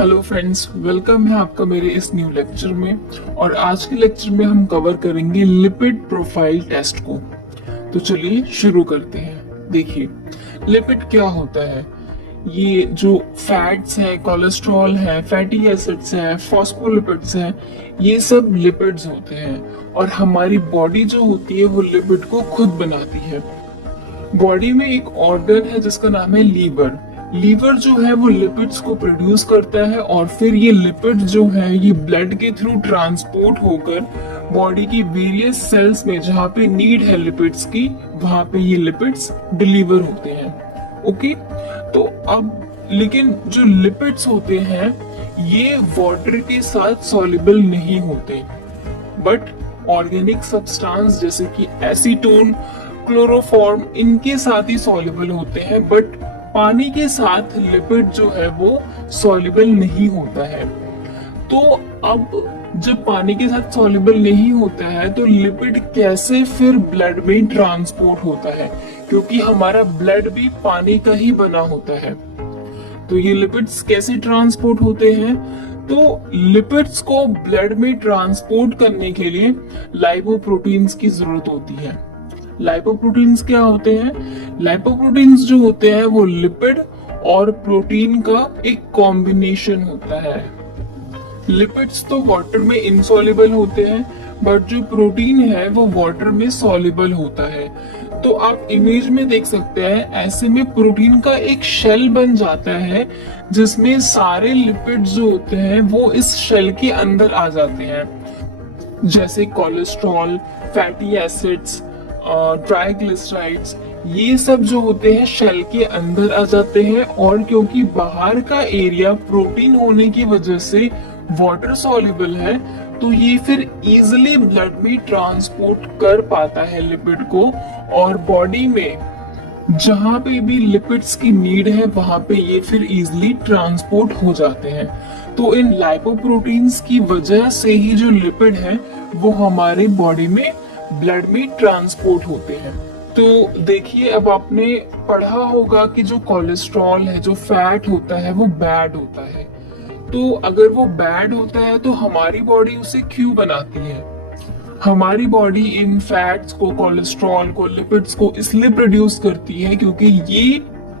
Hello friends, welcome है आपका मेरे इस न्यू लेक्चर में। और आज के लेक्चर में हम कवर करेंगे लिपिड प्रोफाइल टेस्ट को। तो चलिए शुरू करते हैं। देखिए, लिपिड क्या होता है। ये जो फैट्स है, कोलेस्ट्रॉल है, फैटी एसिड्स है, फॉस्फोलिपिड्स है, ये सब लिपिड्स होते हैं। और हमारी बॉडी जो होती है वो लिपिड को खुद बनाती है। बॉडी में एक ऑर्गन है जिसका नाम है लीवर। लीवर जो है वो लिपिड्स को प्रोड्यूस करता है और फिर ये लिपिड जो है ये ब्लड के थ्रू ट्रांसपोर्ट होकर बॉडी की वेरियस सेल्स में जहाँ पे नीड है लिपिड्स की, वहां पे ये लिपिड्स डिलीवर होते हैं। ओके, तो अब लेकिन जो लिपिड्स होते हैं ये वाटर के साथ सॉल्युबल नहीं होते, बट ऑर्गेनिक सब्सटेंस जैसे कि एसीटोन, क्लोरोफॉर्म, इनके साथ ही सॉल्युबल होते हैं। बट पानी के साथ लिपिड जो है वो सॉल्युबल नहीं होता है। तो अब जब पानी के साथ सॉल्युबल नहीं होता है तो लिपिड कैसे फिर ब्लड में ट्रांसपोर्ट होता है, क्योंकि हमारा ब्लड भी पानी का ही बना होता है। तो ये लिपिड्स कैसे ट्रांसपोर्ट होते हैं? तो लिपिड्स को ब्लड में ट्रांसपोर्ट करने के लिए लाइपोप्रोटीन्स की जरूरत होती है। लाइपोप्रोटीन्स क्या होते हैं? लाइपोप्रोटीन्स जो होते हैं वो लिपिड और प्रोटीन का एक कॉम्बिनेशन होता है। लिपिड्स तो वाटर में इनसॉल्युबल होते हैं, बट जो प्रोटीन है वो वाटर में सॉल्युबल होता है। तो आप इमेज में देख सकते हैं, ऐसे में प्रोटीन का एक शेल बन जाता है जिसमें सारे लिपिड्स जो होते हैं वो इस शेल के अंदर आ जाते हैं, जैसे कोलेस्ट्रॉल, फैटी एसिड्स, ट्राइग्लिसराइड्स, ये सब जो होते हैं शेल के अंदर आ जाते हैं। और क्योंकि बाहर का एरिया प्रोटीन होने की वजह से वाटर सॉल्युबल है, तो ये फिर इजीली ब्लड में ट्रांसपोर्ट कर पाता है लिपिड को, और बॉडी में जहां पे भी लिपिड्स की नीड है वहां पे ये फिर इजीली ट्रांसपोर्ट हो जाते हैं। तो इन लाइपोप्रोटीन्स की वजह से ही जो लिपिड है वो हमारे बॉडी में ब्लड में ट्रांसपोर्ट होते हैं। तो देखिए, अब आपने पढ़ा होगा कि जो कोलेस्ट्रॉल है, जो फैट होता है, वो बैड होता है। तो अगर वो बैड होता है तो हमारी बॉडी उसे क्यों बनाती है? हमारी बॉडी इन फैट्स को, कोलेस्ट्रॉल को, लिपिड्स को इसलिए प्रोड्यूस करती है क्योंकि ये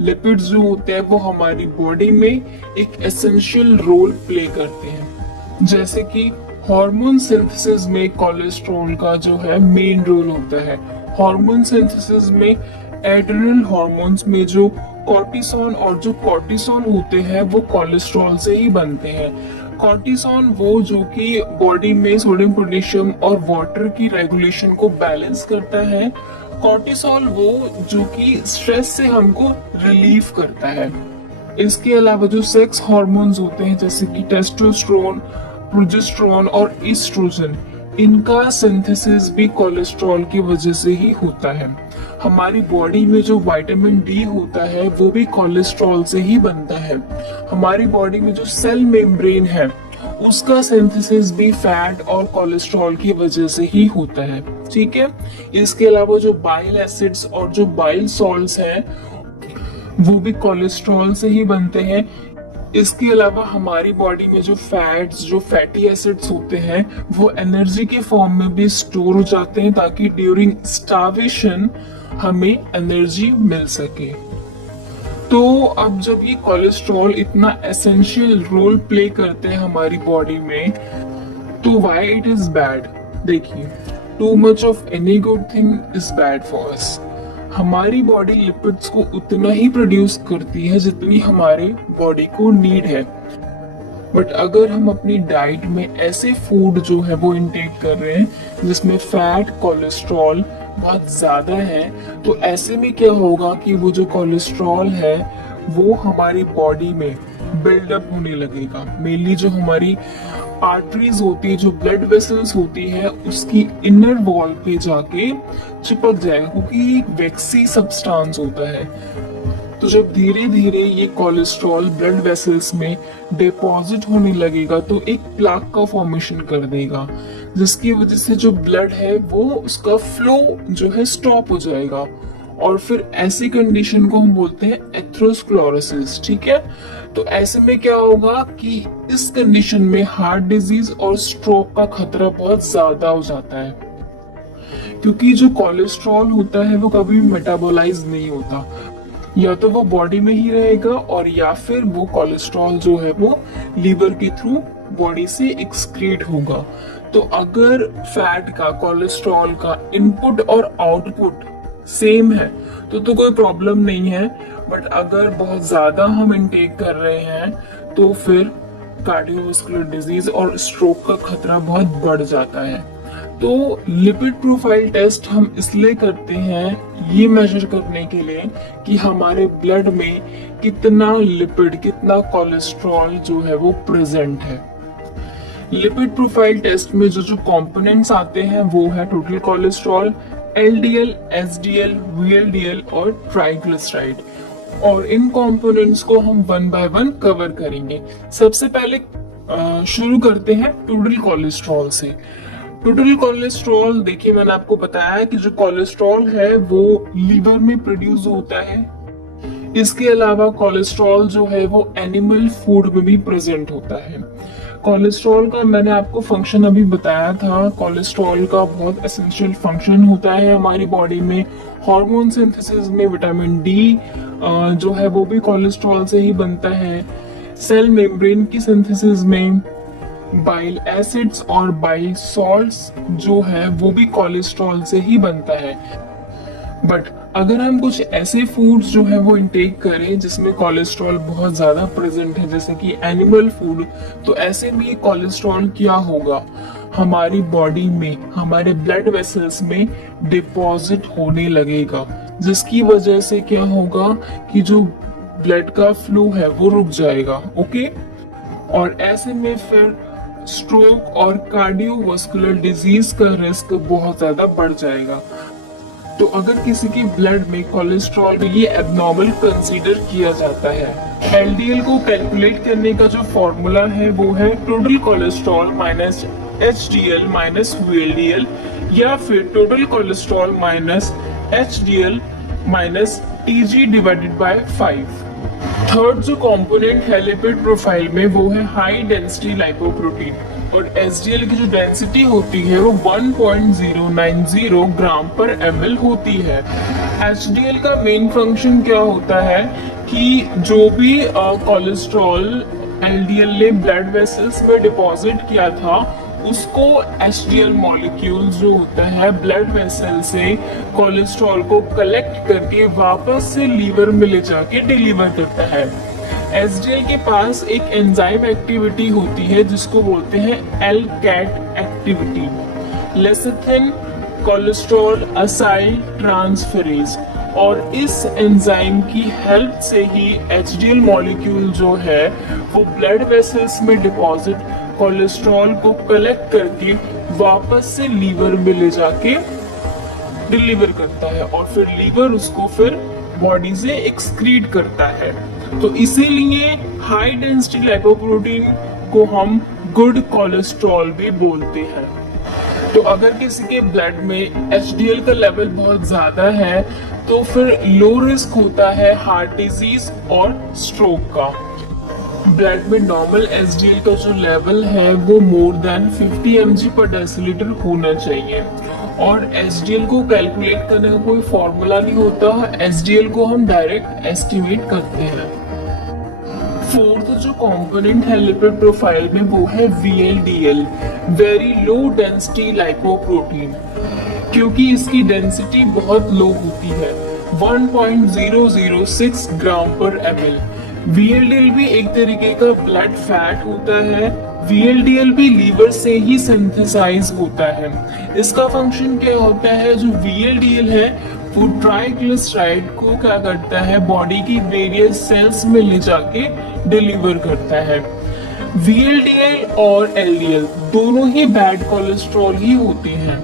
लिपिड्स जो होते हैं वो हमारी बॉडी में एक एसेंशियल रोल प्ले करते हैं। जैसे कि हार्मोन सिंथेसिस में कोलेस्ट्रॉल का जो है मेन रोल होता है। हार्मोन सिंथेसिस में एड्रिनल हार्मोन्स में जो कॉर्टिसोन और जो कॉर्टिसोन होते हैं वो कोलेस्ट्रॉल से ही बनते हैं। कॉर्टिसोन वो जो कि बॉडी में सोडियम, पोटेशियम और वाटर की रेगुलेशन को बैलेंस करता है। कॉर्टिसोल वो जो कि स्ट्रेस से हमको रिलीफ करता है। इसके अलावा जो सेक्स हार्मोन्स होते हैं जैसे कि टेस्टोस्टेरोन, प्रोजेस्टेरोन और एस्ट्रोजन, इनका सिंथेसिस भी कोलेस्ट्रॉल की वजह से ही होता है। हमारी बॉडी में जो विटामिन डी होता है वो भी कोलेस्ट्रॉल से ही बनता है। हमारी बॉडी में जो सेल मेम्ब्रेन है उसका सिंथेसिस भी फैट और कोलेस्ट्रॉल की वजह से ही होता है। ठीक है, इसके अलावा जो बाइल एसिड्स और जो बाइल सॉल्ट्स हैं वो भी कोलेस्ट्रॉल से ही बनते हैं। इसके अलावा हमारी बॉडी में जो फैट्स, जो फैटी एसिड्स होते हैं वो एनर्जी के फॉर्म में भी स्टोर हो जाते हैं ताकि ड्यूरिंग स्टार्वेशन हमें एनर्जी मिल सके। तो अब जब ये कोलेस्ट्रॉल इतना एसेंशियल रोल प्ले करते हैं हमारी बॉडी में, तो व्हाई इट इज बैड? देखिए, too much of any good thing is bad for us. हमारी बॉडी लिपिड्स को उतना ही प्रोड्यूस करती है जितनी हमारे बॉडी को नीड है। बट अगर हम अपनी डाइट में ऐसे फूड जो है वो इनटेक कर रहे हैं जिसमें फैट, कोलेस्ट्रॉल बहुत ज्यादा है, तो ऐसे में क्या होगा कि वो जो कोलेस्ट्रॉल है वो हमारी बॉडी में बिल्डअप होने लगेगा। मेनली जो हमारी आर्टरीज होती है, जो ब्लड वेसल्स होती है, उसकी इनर वॉल पे जाके चिपक जाएगा, क्योंकि ये एक वैक्सी सब्सटेंस होता है। तो जब धीरे धीरे ये कोलेस्ट्रॉल ब्लड वेसल्स में डिपॉजिट होने लगेगा तो एक प्लाक का फॉर्मेशन कर देगा, जिसकी वजह से जो ब्लड है वो उसका फ्लो जो है स्टॉप हो जाएगा। और फिर ऐसी कंडीशन को हम बोलते हैं एथेरोस्क्लेरोसिस। ठीक है, तो ऐसे में क्या होगा कि इस कंडीशन में हार्ट डिजीज और स्ट्रोक का खतरा बहुत ज्यादा हो जाता है, क्योंकि जो कोलेस्ट्रॉल होता है वो कभी मेटाबोलाइज नहीं होता, या तो वो बॉडी में ही रहेगा और या फिर वो कोलेस्ट्रॉल जो है वो लीवर के थ्रू बॉडी से एक्सक्रीट होगा। तो अगर फैट का, कोलेस्ट्रॉल का इनपुट और आउटपुट सेम है तो कोई प्रॉब्लम नहीं है, बट अगर बहुत ज्यादा हम इनटेक कर रहे हैं तो फिर कार्डियोवास्कुलर डिजीज और स्ट्रोक का खतरा बहुत बढ़ जाता है। तो लिपिड प्रोफाइल टेस्ट हम इसलिए करते हैं ये मेजर करने के लिए कि हमारे ब्लड में कितना लिपिड, कितना कोलेस्ट्रॉल जो है वो प्रेजेंट है। लिपिड प्रोफाइल टेस्ट में जो कंपोनेंट्स आते हैं वो है total cholesterol, LDL, SDL, VLDL और ट्राइग्लिसराइड। और इन कंपोनेंट्स को हम वन बाय वन कवर करेंगे। सबसे पहले शुरू करते हैं टोटल कोलेस्ट्रॉल से। टोटल कोलेस्ट्रॉल, देखिए मैंने आपको बताया कि जो कोलेस्ट्रॉल है वो लीवर में प्रोड्यूस होता है। इसके अलावा कोलेस्ट्रॉल जो है वो एनिमल फूड में भी प्रेजेंट होता है। कोलेस्ट्रॉल का मैंने आपको फंक्शन अभी बताया था। कोलेस्ट्रॉल का बहुत एसेंशियल फंक्शन होता है हमारी बॉडी में। हार्मोन सिंथेसिस में विटामिन डी जो है वो भी कोलेस्ट्रॉल से ही बनता है। सेल मेम्ब्रेन की सिंथेसिस में बाइल एसिड्स और बाइल सॉल्ट्स जो है वो भी कोलेस्ट्रॉल से ही बनता है। बट अगर हम कुछ ऐसे फूड्स जो है वो इंटेक करें जिसमें कोलेस्ट्रॉल बहुत ज्यादा प्रेजेंट है, जैसे कि एनिमल फूड, तो ऐसे में कोलेस्ट्रॉल क्या होगा, हमारी बॉडी में, हमारे ब्लड वेसल्स में डिपॉजिट होने लगेगा, जिसकी वजह से क्या होगा कि जो ब्लड का फ्लो है वो रुक जाएगा। ओके, और ऐसे में फिर स्ट्रोक और कार्डियोवास्कुलर डिजीज का रिस्क बहुत ज्यादा बढ़ जाएगा। तो अगर किसी के ब्लड में कोलेस्ट्रॉल ये एबनॉर्मल कंसीडर किया जाता है। एलडीएल को कैलकुलेट करने का जो फॉर्मूला है वो है total cholesterol minus HDL minus VLDL, या फिर total cholesterol minus HDL minus TG divided by 5। Third जो कंपोनेंट है लिपिड प्रोफाइल में वो है हाई डेंसिटी लाइपोप्रोटीन, और एसडीएल की जो डेंसिटी होती है वो 1.090 ग्राम पर ml होती है। एचडीएल का मेन फंक्शन क्या होता है कि जो भी कोलेस्ट्रॉल एलडीएल ने ब्लड वेसल्स में डिपॉजिट किया था उसको एचडीएल मॉलिक्यूल जो होता है ब्लड वेसल से कोलेस्ट्रॉल को कलेक्ट करके वापस से लीवर में ले जाके डिलीवर करता है। एसडीएल के पास एक एंजाइम एक्टिविटी होती है जिसको बोलते हैं LCAT activity, lecithin cholesterol acyl transferase, और इस एंजाइम की हेल्प से ही एचडीएल मॉलिक्यूल जो है वो ब्लड वेसल्स में डिपॉजिट कोलेस्ट्रॉल को कलेक्ट करके वापस से लीवर में ले जाके डिलीवर करता है, और फिर लीवर उसको फिर बॉडी से एक्सक्रीट करता है। तो इसीलिए हाई डेंसिटी लाइपोप्रोटीन को हम गुड कोलेस्ट्रॉल भी बोलते हैं। तो अगर किसी के ब्लड में एचडीएल का लेवल बहुत ज्यादा है तो फिर लो रिस्क होता है हार्ट डिजीज और स्ट्रोक का। ब्लड में नॉर्मल एचडीएल का जो लेवल है वो मोर देन 50 mg पर डेसीलीटर होना चाहिए, और एचडीएल को कैलकुलेट करने का कोई फॉर्मूला नहीं होता, एचडीएल को हम डायरेक्ट एस्टिमेट करते हैं। फोर्थ जो कंपोनेंट है लिपिड प्रोफाइल में वो है VLDL, very low density lipoprotein, क्योंकि इसकी डेंसिटी बहुत लो होती है 1.006 ग्राम पर ml। वीएलडीएल भी एक तरीके का ब्लड फैट होता है। वीएलडीएल भी लीवर से ही सिंथेसाइज होता है। इसका फंक्शन क्या होता है, जो वीएलडीएल है वो ट्राइग्लिसराइड को क्या करता है, बॉडी की वेरियस सेल्स में ले जाके डिलीवर करता है। वीएलडीएल और एलडीएल दोनों ही बैड कोलेस्ट्रॉल ही होते हैं,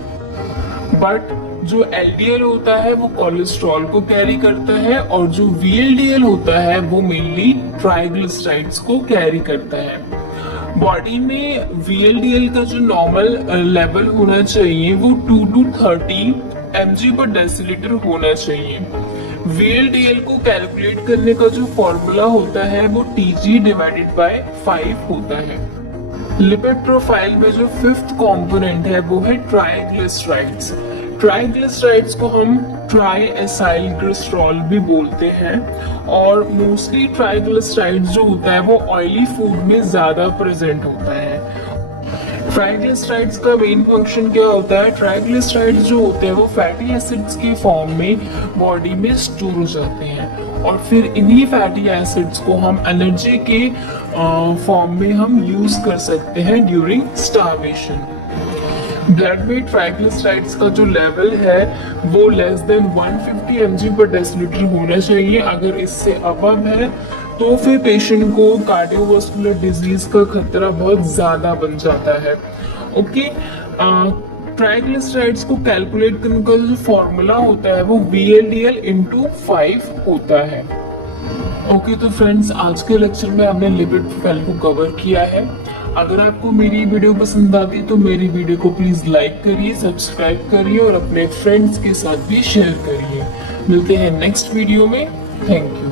बट जो एलडीएल होता है वो कोलेस्ट्रॉल को कैरी करता है, और जो वीएलडीएल होता है वो मेनली ट्राइग्लिसराइड्स को कैरी करता है। बॉडी में वीएलडीएल का जो नॉर्मल लेवल होना चाहिए वो 2 to 30 mg पर डेसीलीटर होना चाहिए। VLDL को कैलकुलेट करने का जो फॉर्मूला होता है वो Tg/5 होता है। लिपिड प्रोफाइल में जो फिफ्थ कंपोनेंट है वो है ट्राइग्लिसराइड्स। ट्राइग्लिसराइड्स को हम ट्राई एसाइल ग्लिसरॉल भी बोलते हैं और मोस्टली ट्राइग्लिसराइड्स जो होता है वो ऑयली फूड में ज्यादा प्रेजेंट होता है। ट्राइग्लिसराइड्स का मेन फंक्शन क्या होता है? ट्राइग्लिसराइड्स जो होते हैं वो फैटी एसिड्स के फॉर्म में बॉडी में स्टोर हो जाते हैं और फिर इन्हीं फैटी एसिड्स को हम एनर्जी के फॉर्म में हम यूज कर सकते हैं ड्यूरिंग स्टार्वेशन। ब्लड में ट्राइग्लिसराइड्स का जो लेवल है वो लेस देन 150 mg/dL होना चाहिए। अगर इससे अबव है तो फिर पेशेंट को कार्डियोवास्कुलर डिजीज का खतरा बहुत ज्यादा बन जाता है। ओके, ट्राइग्लिसराइड्स को कैलकुलेट करने का जो फॉर्मूला होता है वो VLDL/5 होता है। ओके, तो फ्रेंड्स आज के लेक्चर में हमने लिपिड प्रोफाइल को कवर किया है। अगर आपको मेरी वीडियो पसंद आती तो मेरी वीडियो को प्लीज लाइक करिए, सब्सक्राइब करिए और अपने फ्रेंड्स के साथ भी शेयर करिए। मिलते हैं नेक्स्ट वीडियो में। Thank you.